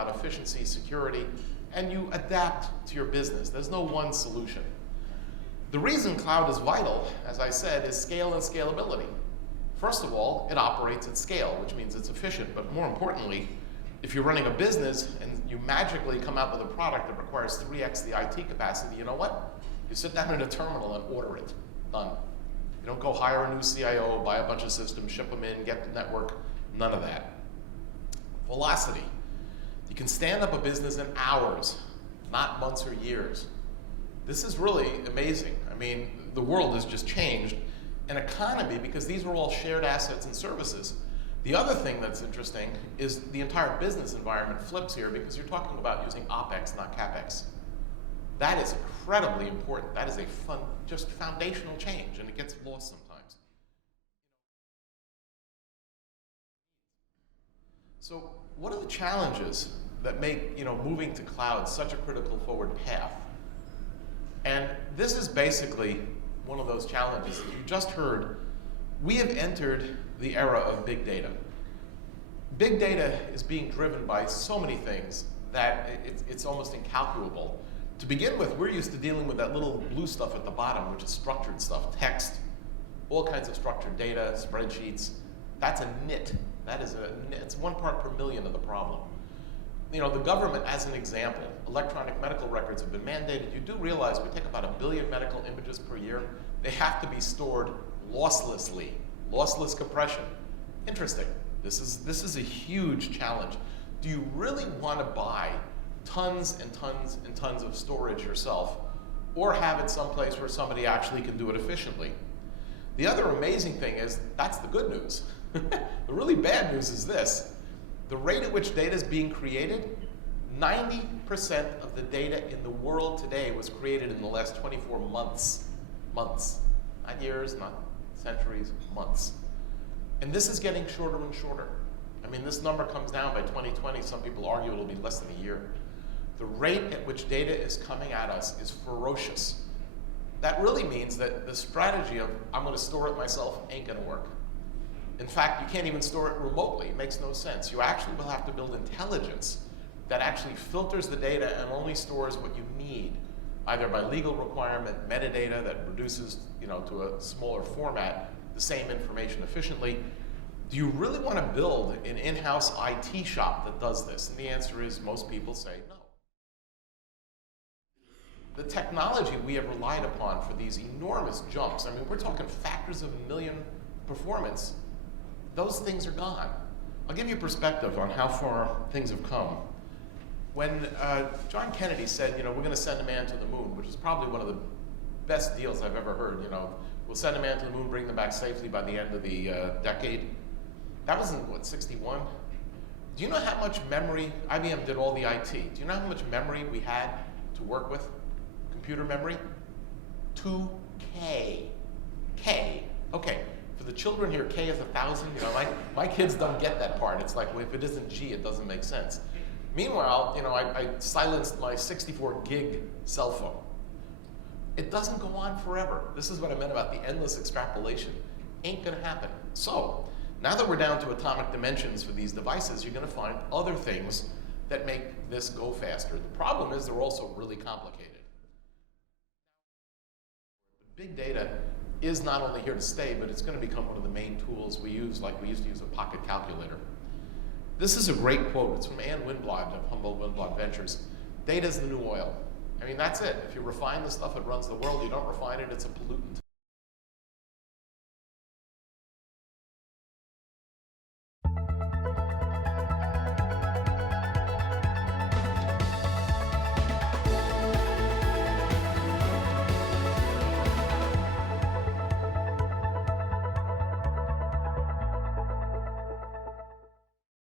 about efficiency, security, and you adapt to your business. There's no one solution. The reason cloud is vital, as I said, is scale and scalability. First of all, it operates at scale, which means it's efficient, but more importantly, if you're running a business and you magically come out with a product that requires 3x the IT capacity, you know what? You sit down in a terminal and order it. Done. You don't go hire a new CIO, buy a bunch of systems, ship them in, get the network, none of that. Velocity. You can stand up a business in hours, not months or years. This is really amazing. I mean, the world has just changed. An economy, because these are all shared assets and services. The other thing that's interesting is the entire business environment flips here because you're talking about using OpEx, not CapEx. That is incredibly important. That is a just foundational change, and it gets lost sometimes. So what are the challenges that make moving to cloud such a critical forward path? And this is basically one of those challenges. As you just heard, we have entered the era of big data. Big data is being driven by so many things that it's almost incalculable. To begin with, we're used to dealing with that little blue stuff at the bottom, which is structured stuff, text, all kinds of structured data, spreadsheets. That's a nit. It's 1 part per million of the problem. The government, as an example, electronic medical records have been mandated. You do realize we take about 1 billion medical images per year. They have to be stored losslessly, lossless compression. Interesting. This is a huge challenge. Do you really want to buy tons and tons and tons of storage yourself, or have it someplace where somebody actually can do it efficiently? The other amazing thing is, that's the good news. The really bad news is this. The rate at which data is being created, 90% of the data in the world today was created in the last 24 months. Months. Not years, not centuries, months. And this is getting shorter and shorter. I mean, this number comes down by 2020. Some people argue it'll be less than a year. The rate at which data is coming at us is ferocious. That really means that the strategy of, I'm going to store it myself, ain't going to work. In fact, you can't even store it remotely. It makes no sense. You actually will have to build intelligence that actually filters the data and only stores what you need, either by legal requirement, metadata that reduces to a smaller format, the same information efficiently. Do you really want to build an in-house IT shop that does this? And the answer is most people say no. The technology we have relied upon for these enormous jumps, I mean, we're talking factors of a million performance, those things are gone. I'll give you perspective on how far things have come. When John Kennedy said, we're going to send a man to the moon, which is probably one of the best deals I've ever heard, we'll send a man to the moon, bring them back safely by the end of the decade. That was in, what, 61? Do you know how much memory, IBM did all the IT, do you know how much memory we had to work with? Computer memory? 2K. K. Okay, for the children here, K is 1,000. My kids don't get that part. It's like, well, if it isn't G, it doesn't make sense. Meanwhile, I silenced my 64 gig cell phone. It doesn't go on forever. This is what I meant about the endless extrapolation. Ain't gonna happen. So, now that we're down to atomic dimensions for these devices, you're gonna find other things that make this go faster. The problem is they're also really complicated. Big data is not only here to stay, but it's going to become one of the main tools we use, like we used to use a pocket calculator. This is a great quote. It's from Ann Windblad of Humboldt Windblad Ventures. Data is the new oil. I mean, that's it. If you refine the stuff that runs the world, you don't refine it, it's a pollutant.